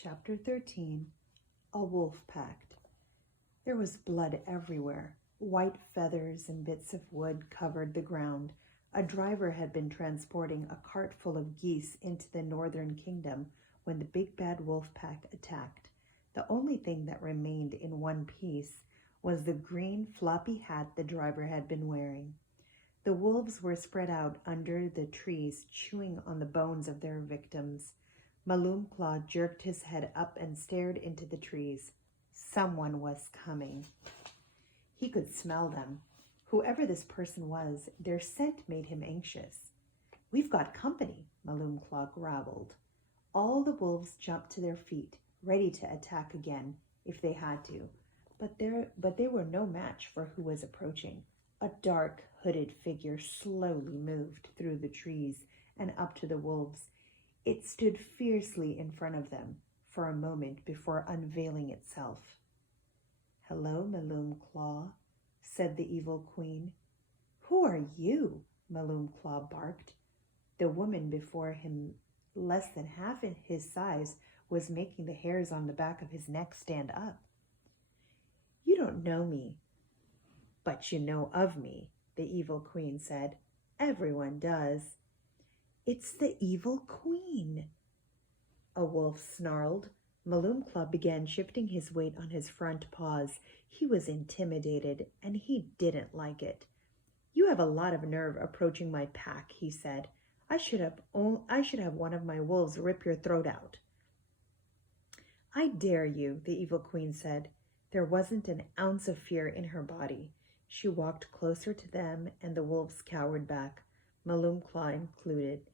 Chapter 13 A Wolf Pact. There was blood everywhere. White feathers and bits of wood covered the ground. A driver had been transporting a cart full of geese into the northern kingdom when the big bad wolf pack attacked. The only thing that remained in one piece was the green floppy hat the driver had been wearing. The wolves were spread out under the trees, chewing on the bones of their victims. Malumklaw jerked his head up and stared into the trees. Someone was coming. He could smell them. Whoever this person was, their scent made him anxious. "We've got company," Malumklaw growled. All the wolves jumped to their feet, ready to attack again if they had to, but they were no match for who was approaching. A dark, hooded figure slowly moved through the trees and up to the wolves. It stood fiercely in front of them for a moment before unveiling itself. "Hello, Malumklaw," said the evil queen. "Who are you?" Malumklaw barked. The woman before him, less than half his size, was making the hairs on the back of his neck stand up. "You don't know me, but you know of me," the evil queen said. "Everyone does." "It's the evil queen," a wolf snarled. Malumklaw began shifting his weight on his front paws. He was intimidated, and he didn't like it. "You have a lot of nerve approaching my pack," he said. I should have one of my wolves rip your throat out." "I dare you," the evil queen said. There wasn't an ounce of fear in her body. She walked closer to them, and the wolves cowered back, Malumklaw included.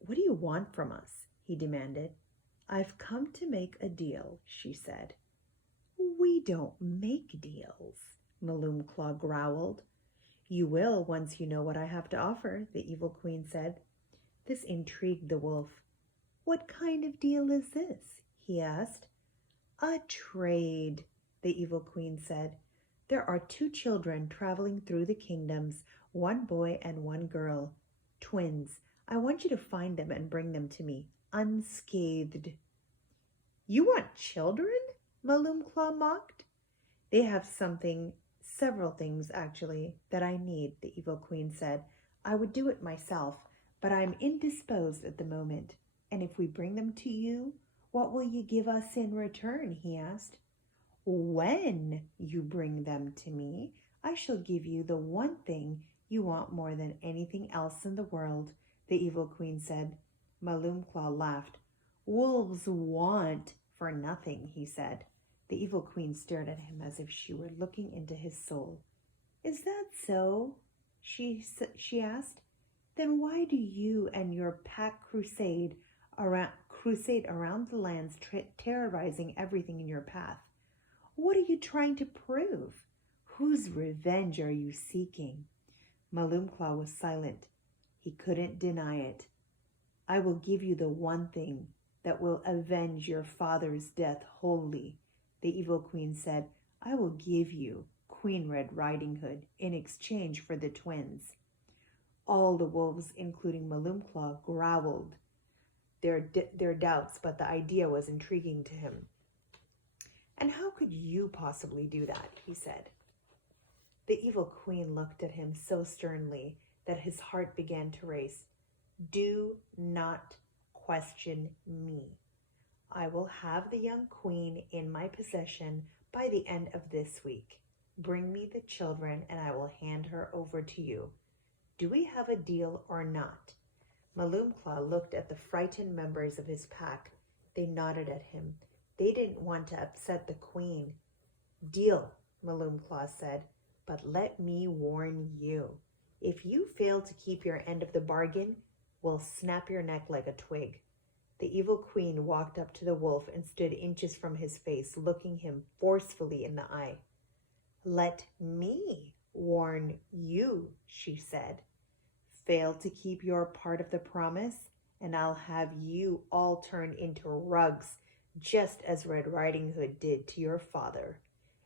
"What do you want from us?" he demanded. "I've come to make a deal," she said. "We don't make deals," Malumklaw growled. "You will once you know what I have to offer," the evil queen said. This intrigued the wolf. "What kind of deal is this?" he asked. "A trade," the evil queen said. "There are 2 children traveling through the kingdoms, 1 boy and 1 girl, twins. I want you to find them and bring them to me, unscathed." "You want children?" Malumklaw mocked. "They have several things actually, that I need," the evil queen said. "I would do it myself, but I'm indisposed at the moment. And if we bring them to you, what will you give us in return?" he asked. "When you bring them to me, I shall give you the one thing you want more than anything else in the world," the evil queen said. Malumklaw laughed. "Wolves want for nothing," he said. The evil queen stared at him as if she were looking into his soul. "Is that so?" she asked. "Then why do you and your pack crusade around the lands, terrorizing everything in your path? What are you trying to prove? Whose revenge are you seeking?" Malumklaw was silent. He couldn't deny it. "I will give you the one thing that will avenge your father's death wholly," the evil queen said. "I will give you Queen Red Riding Hood in exchange for the twins." All the wolves, including Malumklaw, growled their doubts, but the idea was intriguing to him. "And how could you possibly do that?" he said. The evil queen looked at him so sternly that his heart began to race. "Do not question me. I will have the young queen in my possession by the end of this week. Bring me the children and I will hand her over to you. Do we have a deal or not?" Malumklaw looked at the frightened members of his pack. They nodded at him. They didn't want to upset the queen. "Deal," Malumklaw said, "but let me warn you. If you fail to keep your end of the bargain, we'll snap your neck like a twig." The evil queen walked up to the wolf and stood inches from his face, looking him forcefully in the eye. "Let me warn you," she said. "Fail to keep your part of the promise, and I'll have you all turned into rugs, just as Red Riding Hood did to your father.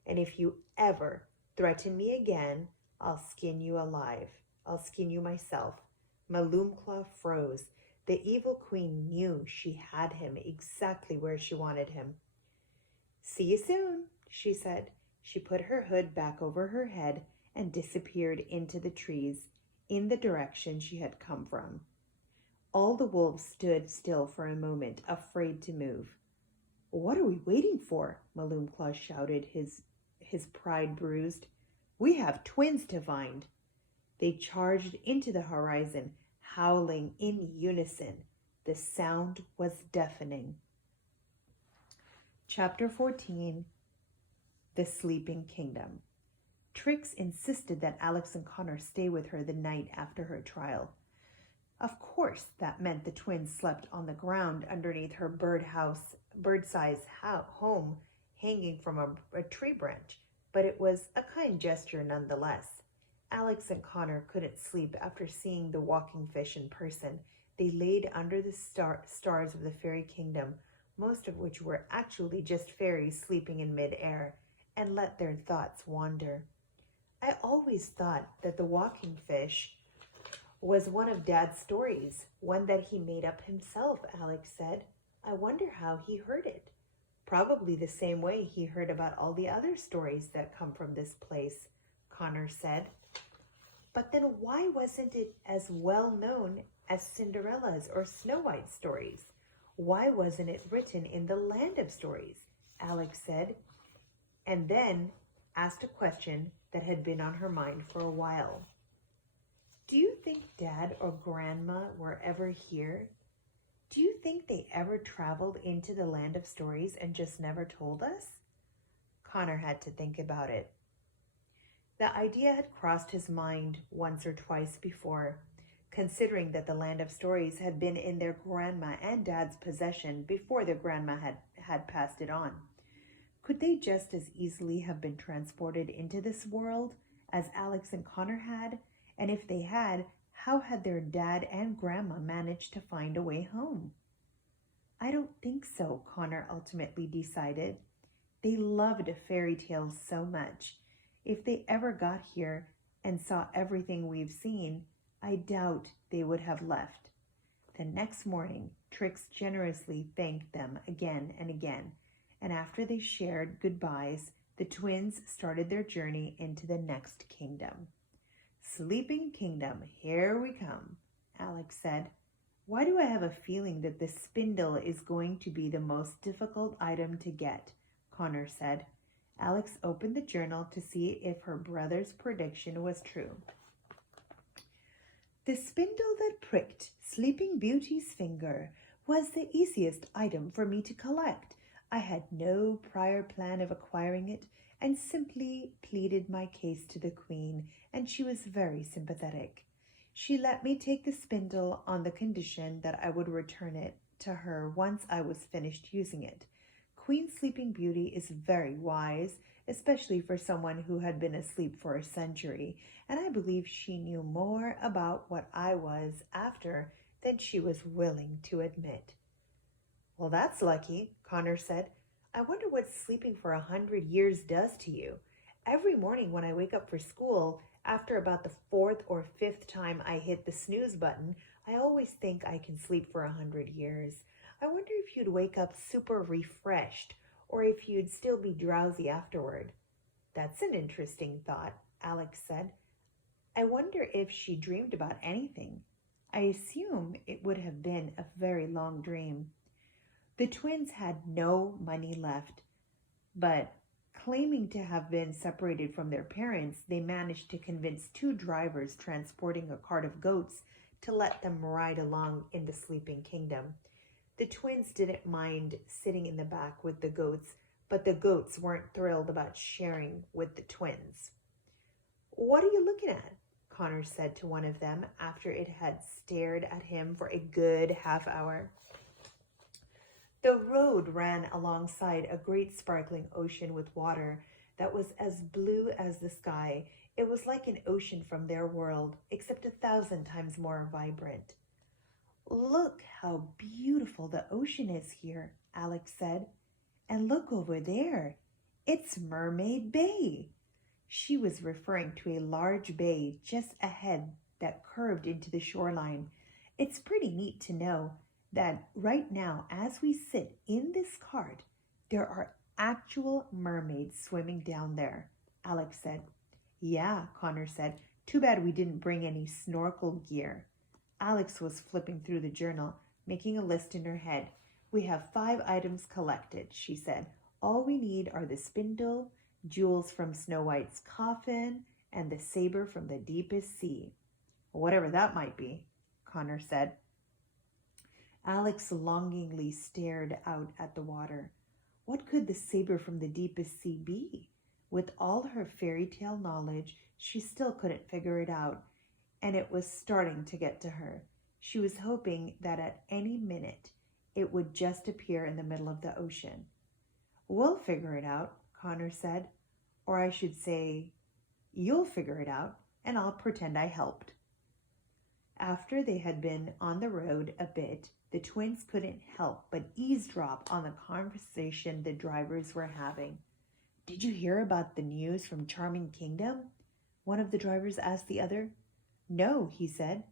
And if you ever threaten me again, I'll skin you alive. I'll skin you myself." Malumklaw froze. The evil queen knew she had him exactly where she wanted him. "See you soon," she said. She put her hood back over her head and disappeared into the trees in the direction she had come from. All the wolves stood still for a moment, afraid to move. "What are we waiting for?" Malumklaw shouted, his pride bruised. "We have twins to find." They charged into the horizon, howling in unison. The sound was deafening. Chapter 14. The Sleeping Kingdom. Trix insisted that Alex and Connor stay with her the night after her trial. Of course, that meant the twins slept on the ground underneath her bird-sized home hanging from a tree branch, but it was a kind gesture nonetheless. Alex and Connor couldn't sleep after seeing the walking fish in person. They laid under the stars of the fairy kingdom, most of which were actually just fairies sleeping in mid-air, and let their thoughts wander. "I always thought that the walking fish was one of Dad's stories, one that he made up himself," Alex said. "I wonder how he heard it. Probably the same way he heard about all the other stories that come from this place," Connor said. "But then why wasn't it as well known as Cinderella's or Snow White's stories? Why wasn't it written in the Land of Stories?" Alex said, and then asked a question that had been on her mind for a while. "Do you think Dad or Grandma were ever here? Do you think they ever traveled into the Land of Stories and just never told us?" Connor had to think about it. The idea had crossed his mind once or twice before, considering that the Land of Stories had been in their grandma and Dad's possession before their grandma had passed it on. Could they just as easily have been transported into this world as Alex and Connor had? And if they had, how had their dad and grandma managed to find a way home? "I don't think so," Connor ultimately decided. They loved fairy tales so much. If they ever got here and saw everything we've seen, I doubt they would have left. The next morning, Trix generously thanked them again and again, and after they shared goodbyes, the twins started their journey into the next kingdom. "Sleeping Kingdom, here we come," Alex said. "Why do I have a feeling that the spindle is going to be the most difficult item to get?" Connor said. Alex opened the journal to see if her brother's prediction was true. "The spindle that pricked Sleeping Beauty's finger was the easiest item for me to collect. I had no prior plan of acquiring it and simply pleaded my case to the Queen, and she was very sympathetic. She let me take the spindle on the condition that I would return it to her once I was finished using it. Queen Sleeping Beauty is very wise, especially for someone who had been asleep for a century, and I believe she knew more about what I was after than she was willing to admit." "Well, that's lucky," Connor said. "I wonder what sleeping for 100 years does to you. Every morning when I wake up for school, after about the 4th or 5th time I hit the snooze button, I always think I can sleep for 100 years. I wonder if you'd wake up super refreshed, or if you'd still be drowsy afterward." "That's an interesting thought," Alex said. "I wonder if she dreamed about anything. I assume it would have been a very long dream." The twins had no money left, but claiming to have been separated from their parents, they managed to convince 2 drivers transporting a cart of goats to let them ride along in the Sleeping Kingdom. The twins didn't mind sitting in the back with the goats, but the goats weren't thrilled about sharing with the twins. "What are you looking at?" Connor said to one of them after it had stared at him for a good half hour. The road ran alongside a great sparkling ocean with water that was as blue as the sky. It was like an ocean from their world, except 1,000 times more vibrant. "Look how beautiful the ocean is here," Alex said. "And look over there. It's Mermaid Bay." She was referring to a large bay just ahead that curved into the shoreline. It's pretty neat to know that right now, as we sit in this cart, there are actual mermaids swimming down there, Alex said. Yeah, Connor said. Too bad we didn't bring any snorkel gear. Alex was flipping through the journal, making a list in her head. We have 5 items collected, she said. All we need are the spindle, jewels from Snow White's coffin, and the saber from the deepest sea. Whatever that might be, Connor said. Alex longingly stared out at the water. What could the saber from the deepest sea be? With all her fairy tale knowledge, she still couldn't figure it out, and it was starting to get to her. She was hoping that at any minute it would just appear in the middle of the ocean. We'll figure it out, Connor said. Or I should say, you'll figure it out, and I'll pretend I helped. After they had been on the road a bit, the twins couldn't help but eavesdrop on the conversation the drivers were having. Did you hear about the news from Charming Kingdom? One of the drivers asked the other. No, he said.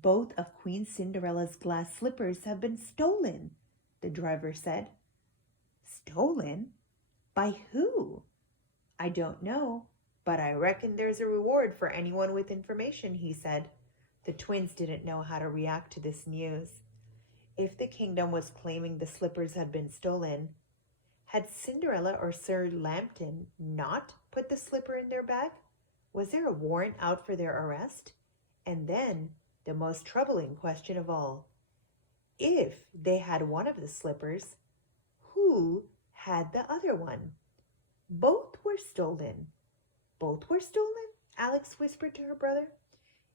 Both of Queen Cinderella's glass slippers have been stolen, the driver said. Stolen? By who? I don't know, but I reckon there's a reward for anyone with information, he said. The twins didn't know how to react to this news. If the kingdom was claiming the slippers had been stolen, had Cinderella or Sir Lambton not put the slipper in their bag? Was there a warrant out for their arrest? And then, the most troubling question of all. If they had one of the slippers, who had the other one? Both were stolen. Both were stolen? Alex whispered to her brother.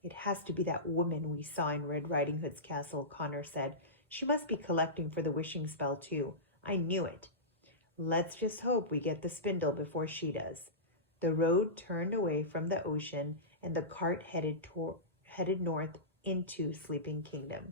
It has to be that woman we saw in Red Riding Hood's castle, Connor said. She must be collecting for the wishing spell too. I knew it. Let's just hope we get the spindle before she does. The road turned away from the ocean and the cart headed north into Sleeping Kingdom.